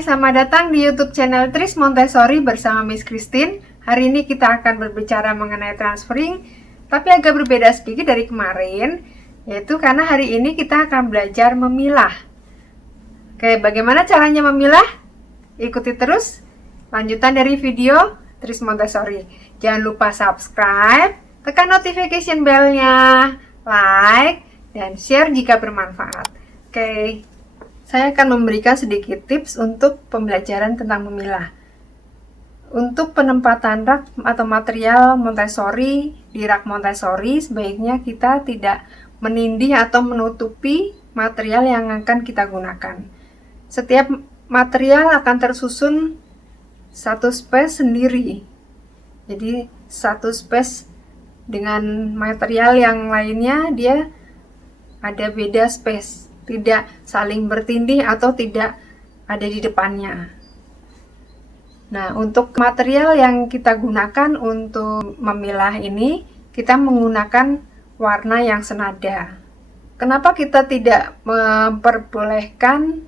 Hai, selamat datang di YouTube channel Tris Montessori bersama Miss Christine. Hari ini kita akan berbicara mengenai transferring, tapi agak berbeda sedikit dari kemarin, yaitu karena hari ini kita akan belajar memilah. Oke, bagaimana caranya memilah? Ikuti terus lanjutan dari video Tris Montessori. Jangan lupa subscribe, tekan notification bell-nya, like, dan share jika bermanfaat. Oke. Saya akan memberikan sedikit tips untuk pembelajaran tentang memilah. Untuk penempatan rak atau material Montessori di rak Montessori, sebaiknya kita tidak menindih atau menutupi material yang akan kita gunakan. Setiap material akan tersusun satu space sendiri. Jadi satu space dengan material yang lainnya dia ada beda space. Tidak saling bertindih atau tidak ada di depannya. Nah, untuk material yang kita gunakan untuk memilah ini, kita menggunakan warna yang senada. Kenapa kita tidak memperbolehkan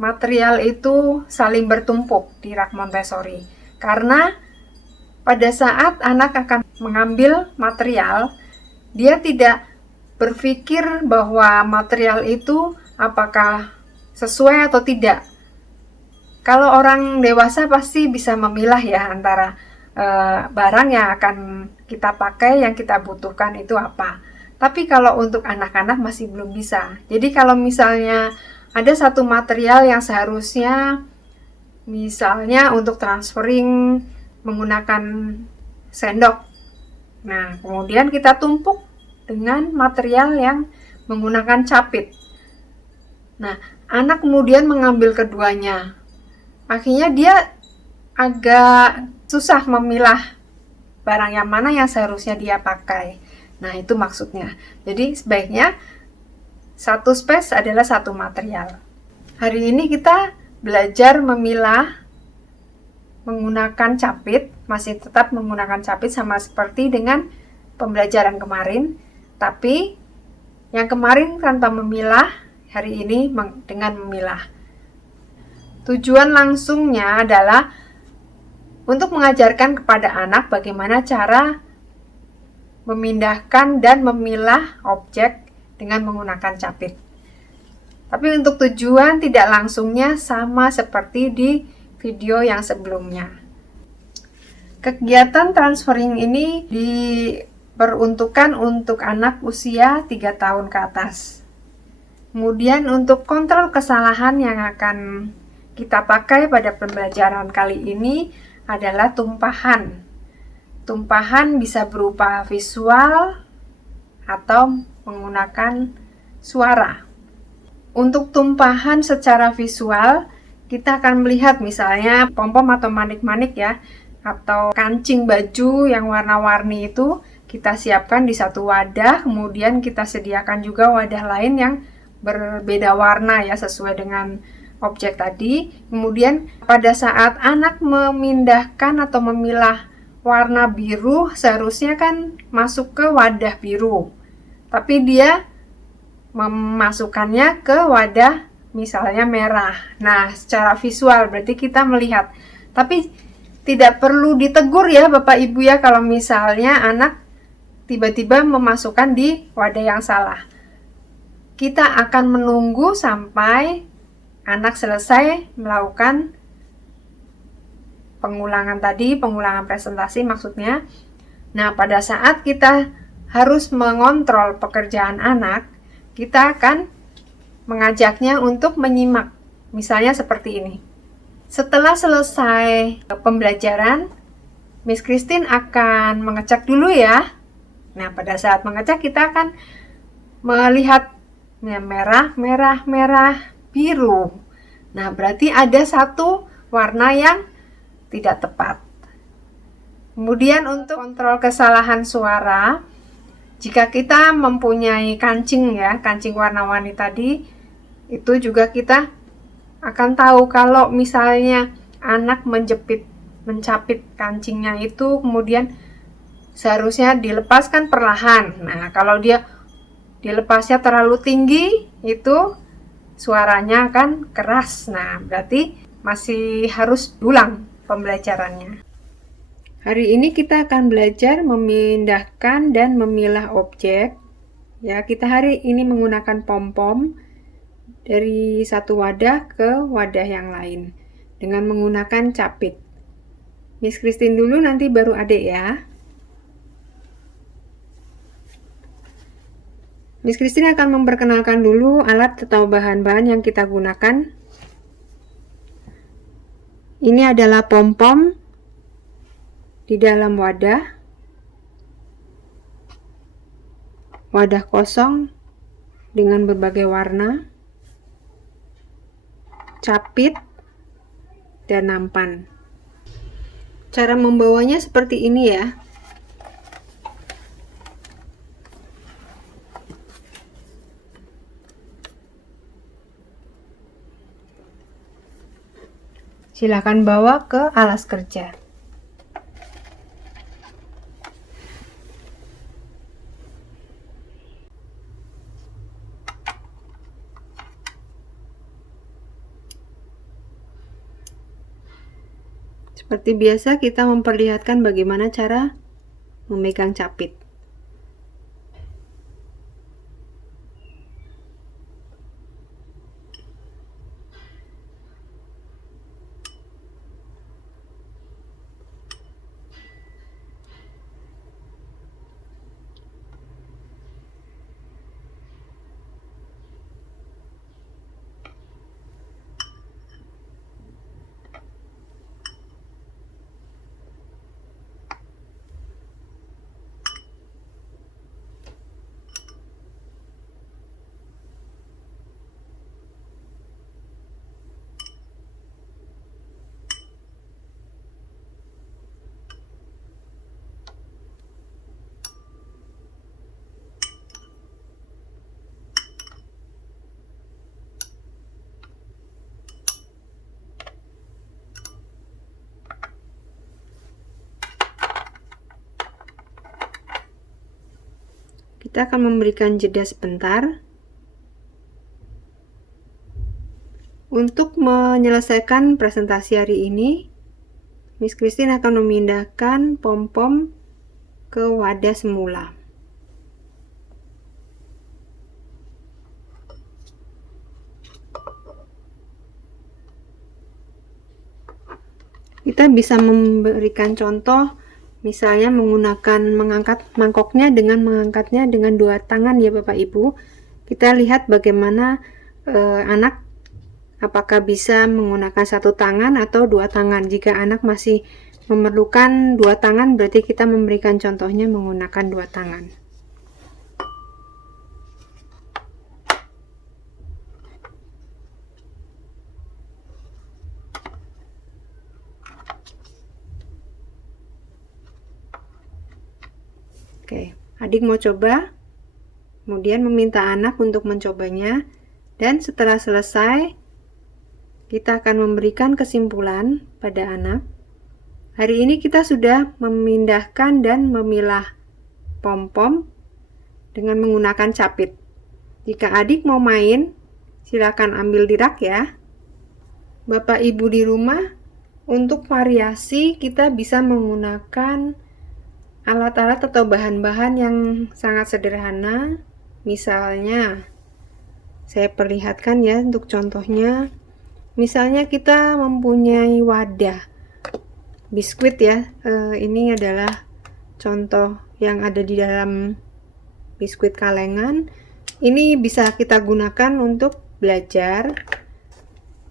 material itu saling bertumpuk di rak Montessori? Karena pada saat anak akan mengambil material, dia tidak berpikir bahwa material itu apakah sesuai atau tidak. Kalau orang dewasa pasti bisa memilah ya antara barang yang akan kita pakai, yang kita butuhkan itu apa. Tapi kalau untuk anak-anak masih belum bisa. Jadi kalau misalnya ada satu material yang seharusnya misalnya untuk transferring menggunakan sendok. Nah, kemudian kita tumpuk dengan material yang menggunakan capit. Nah, anak kemudian mengambil keduanya. Akhirnya dia agak susah memilah barang yang mana yang seharusnya dia pakai. Nah, itu maksudnya. Jadi, sebaiknya satu space adalah satu material. Hari ini kita belajar memilah menggunakan capit, masih tetap menggunakan capit sama seperti dengan pembelajaran kemarin. Tapi yang kemarin tanpa memilah, hari ini dengan memilah. Tujuan langsungnya adalah untuk mengajarkan kepada anak bagaimana cara memindahkan dan memilah objek dengan menggunakan capit. Tapi untuk tujuan tidak langsungnya sama seperti di video yang sebelumnya. Kegiatan transferring ini diperuntukkan untuk anak usia 3 tahun ke atas. Kemudian untuk kontrol kesalahan yang akan kita pakai pada pembelajaran kali ini adalah tumpahan. Tumpahan bisa berupa visual atau menggunakan suara. Untuk tumpahan secara visual, kita akan melihat misalnya pom-pom atau manik-manik ya, atau kancing baju yang warna-warni itu kita siapkan di satu wadah, kemudian kita sediakan juga wadah lain yang berbeda warna ya sesuai dengan objek tadi. Kemudian pada saat anak memindahkan atau memilah warna biru, seharusnya kan masuk ke wadah biru. Tapi dia memasukkannya ke wadah misalnya merah. Nah, secara visual berarti kita melihat. Tapi tidak perlu ditegur ya Bapak Ibu ya kalau misalnya anak tiba-tiba memasukkan di wadah yang salah. Kita akan menunggu sampai anak selesai melakukan pengulangan presentasi maksudnya. Nah, pada saat kita harus mengontrol pekerjaan anak, kita akan mengajaknya untuk menyimak. Misalnya seperti ini. Setelah selesai pembelajaran, Miss Christine akan mengecek dulu ya. Nah, pada saat mengecek kita akan melihat merah, merah, merah, biru. Nah, berarti ada satu warna yang tidak tepat. Kemudian untuk kontrol kesalahan suara, jika kita mempunyai kancing ya, kancing warna-warni tadi, itu juga kita akan tahu kalau misalnya anak mencapit kancingnya itu kemudian seharusnya dilepaskan perlahan. Nah, kalau dia dilepasnya terlalu tinggi, itu suaranya akan keras. Nah, berarti masih harus diulang pembelajarannya. Hari ini kita akan belajar memindahkan dan memilah objek. Ya, kita hari ini menggunakan pom-pom dari satu wadah ke wadah yang lain dengan menggunakan capit. Miss Christine dulu, nanti baru adik ya. Miss Christine akan memperkenalkan dulu alat atau bahan-bahan yang kita gunakan. Ini adalah pom-pom di dalam wadah kosong dengan berbagai warna, capit, dan nampan. Cara membawanya seperti ini ya. Silakan bawa ke alas kerja. Seperti biasa, kita memperlihatkan bagaimana cara memegang capit. Kita akan memberikan jeda sebentar untuk menyelesaikan presentasi hari ini. Miss Christine akan memindahkan pom-pom ke wadah semula. Kita bisa memberikan contoh, misalnya mengangkat mangkoknya dengan mengangkatnya dengan dua tangan ya Bapak Ibu. Kita lihat bagaimana anak apakah bisa menggunakan satu tangan atau dua tangan. Jika anak masih memerlukan dua tangan, berarti kita memberikan contohnya menggunakan dua tangan. Oke, adik mau coba, kemudian meminta anak untuk mencobanya, dan setelah selesai, kita akan memberikan kesimpulan pada anak. Hari ini kita sudah memindahkan dan memilah pom-pom dengan menggunakan capit. Jika adik mau main, silakan ambil di rak ya. Bapak Ibu di rumah, untuk variasi kita bisa menggunakan alat-alat atau bahan-bahan yang sangat sederhana. Misalnya, saya perlihatkan ya untuk contohnya. Misalnya kita mempunyai wadah biskuit ya. Ini adalah contoh yang ada di dalam biskuit kalengan. Ini bisa kita gunakan untuk belajar,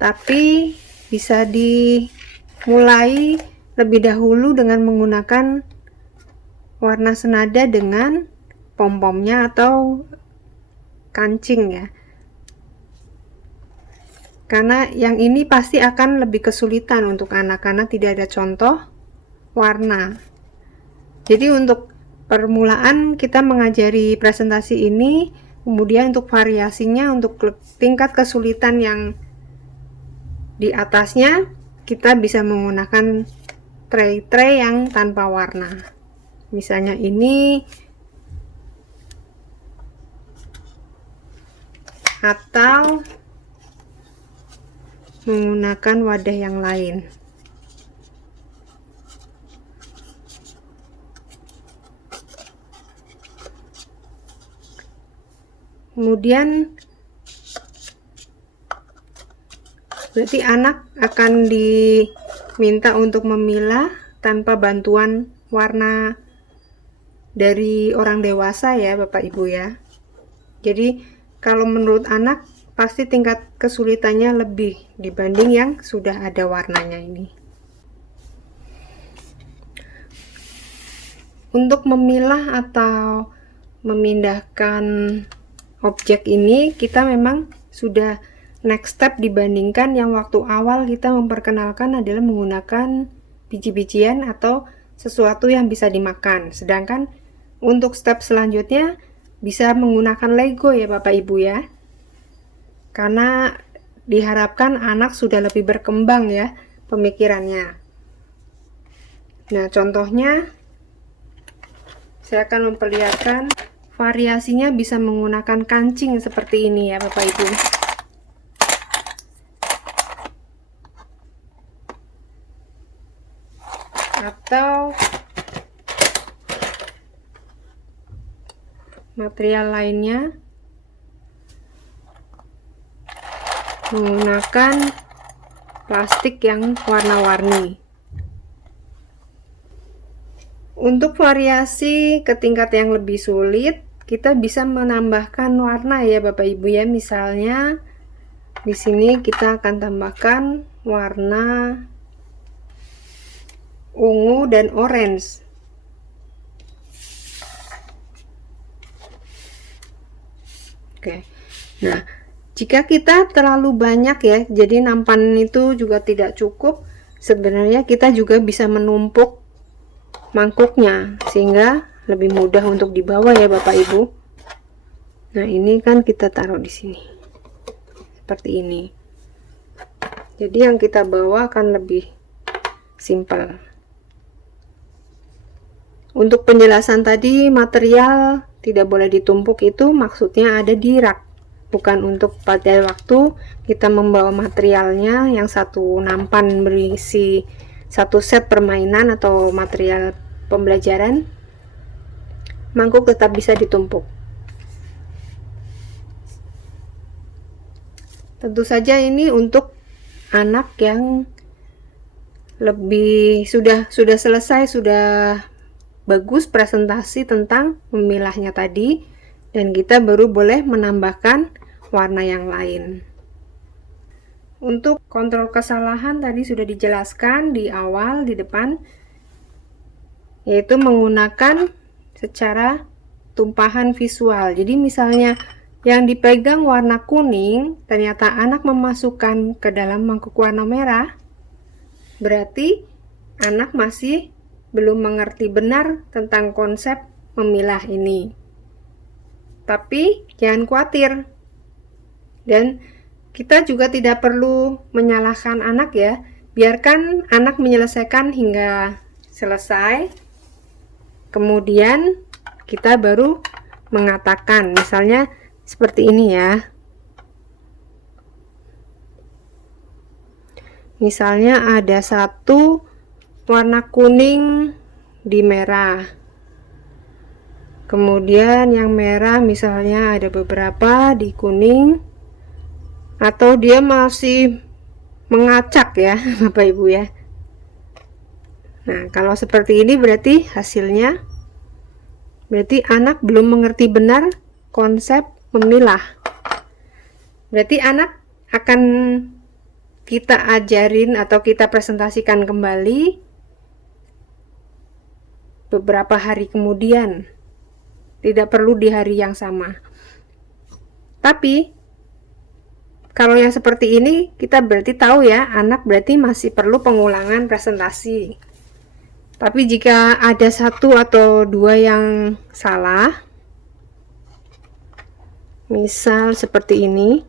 tapi bisa dimulai lebih dahulu dengan menggunakan warna senada dengan pom-pomnya atau kancing ya. Karena yang ini pasti akan lebih kesulitan untuk anak karena tidak ada contoh warna. Jadi untuk permulaan kita mengajari presentasi ini, kemudian untuk variasinya, untuk tingkat kesulitan yang di atasnya, kita bisa menggunakan tray-tray yang tanpa warna. Misalnya ini, atau menggunakan wadah yang lain. Kemudian berarti anak akan diminta untuk memilah tanpa bantuan warna dari orang dewasa ya Bapak Ibu ya. Jadi kalau menurut anak pasti tingkat kesulitannya lebih dibanding yang sudah ada warnanya ini. Untuk memilah atau memindahkan objek ini kita memang sudah next step dibandingkan yang waktu awal kita memperkenalkan adalah menggunakan biji-bijian atau sesuatu yang bisa dimakan. Sedangkan untuk step selanjutnya bisa menggunakan Lego ya Bapak Ibu ya. Karena diharapkan anak sudah lebih berkembang ya pemikirannya. Nah, contohnya saya akan memperlihatkan variasinya bisa menggunakan kancing seperti ini ya Bapak Ibu. Atau material lainnya menggunakan plastik yang warna-warni. Untuk variasi ke tingkat yang lebih sulit, kita bisa menambahkan warna ya Bapak Ibu ya. Misalnya di sini kita akan tambahkan warna ungu dan orange. Oke. Nah, jika kita terlalu banyak ya, jadi nampan itu juga tidak cukup. Sebenarnya kita juga bisa menumpuk mangkuknya sehingga lebih mudah untuk dibawa ya Bapak Ibu. Nah, ini kan kita taruh di sini. Seperti ini. Jadi yang kita bawa akan lebih simpel. Untuk penjelasan tadi, material tidak boleh ditumpuk itu maksudnya ada di rak, bukan untuk pada waktu kita membawa materialnya yang satu nampan berisi satu set permainan atau material pembelajaran, mangkuk tetap bisa ditumpuk. Tentu saja ini untuk anak yang lebih sudah selesai, sudah bagus presentasi tentang memilahnya tadi, dan kita baru boleh menambahkan warna yang lain. Untuk kontrol kesalahan tadi sudah dijelaskan di awal, di depan, yaitu menggunakan secara tumpahan visual. Jadi misalnya yang dipegang warna kuning, ternyata anak memasukkan ke dalam mangkuk warna merah, berarti anak masih belum mengerti benar tentang konsep memilah ini. Tapi jangan khawatir. Dan kita juga tidak perlu menyalahkan anak ya. Biarkan anak menyelesaikan hingga selesai. Kemudian kita baru mengatakan, misalnya seperti ini ya. Misalnya ada satu warna kuning di merah, kemudian yang merah misalnya ada beberapa di kuning, atau dia masih mengacak ya Bapak Ibu ya. Nah, kalau seperti ini berarti hasilnya anak belum mengerti benar konsep memilah. Berarti anak akan kita ajarin atau kita presentasikan kembali beberapa hari kemudian, tidak perlu di hari yang sama. Tapi kalau yang seperti ini kita berarti tahu ya, anak berarti masih perlu pengulangan presentasi. Tapi jika ada satu atau dua yang salah, misal seperti ini,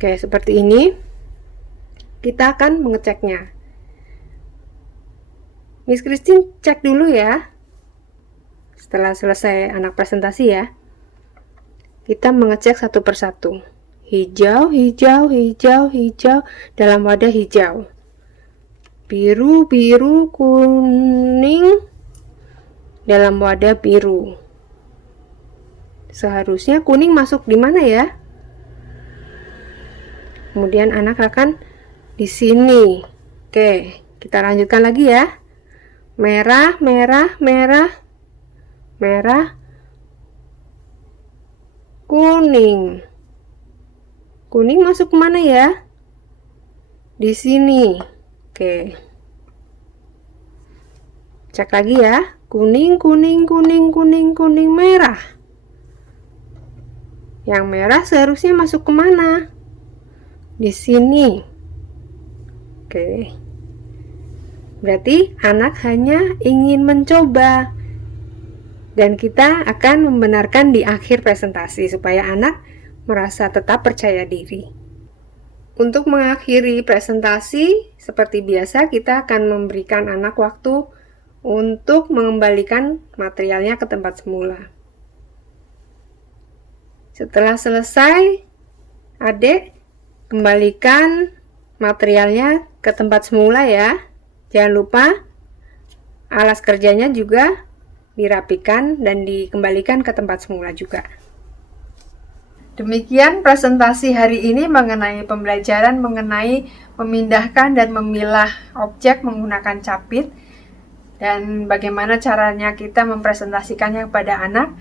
oke, seperti ini, kita akan mengeceknya. Miss Christine cek dulu ya. Setelah selesai anak presentasi ya. Kita mengecek satu persatu. Hijau, hijau, hijau, hijau dalam wadah hijau. Biru, biru, kuning dalam wadah biru. Seharusnya kuning masuk di mana ya? Kemudian anak akan di sini. Oke, kita lanjutkan lagi ya. Merah, merah, merah, merah, kuning. Kuning masuk kemana ya? Di sini. Oke. Cek lagi ya. Kuning, kuning, kuning, kuning, kuning, merah. Yang merah seharusnya masuk kemana? Di sini. Oke. Berarti anak hanya ingin mencoba. Dan kita akan membenarkan di akhir presentasi supaya anak merasa tetap percaya diri. Untuk mengakhiri presentasi, seperti biasa kita akan memberikan anak waktu untuk mengembalikan materialnya ke tempat semula. Setelah selesai, adik kembalikan materialnya ke tempat semula ya. Jangan lupa alas kerjanya juga dirapikan dan dikembalikan ke tempat semula juga. Demikian presentasi hari ini mengenai pembelajaran mengenai memindahkan dan memilah objek menggunakan capit dan bagaimana caranya kita mempresentasikannya kepada anak.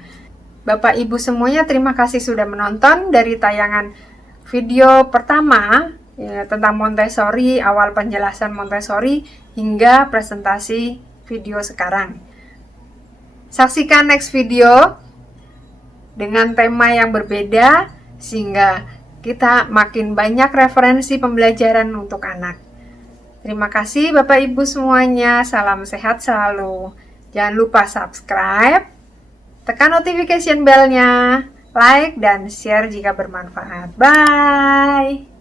Bapak Ibu semuanya, terima kasih sudah menonton dari tayangan video pertama ya, tentang Montessori, awal penjelasan Montessori hingga presentasi video sekarang. Saksikan next video dengan tema yang berbeda sehingga kita makin banyak referensi pembelajaran untuk anak. Terima kasih Bapak Ibu semuanya, salam sehat selalu. Jangan lupa subscribe, tekan notification bell-nya, like dan share jika bermanfaat. Bye!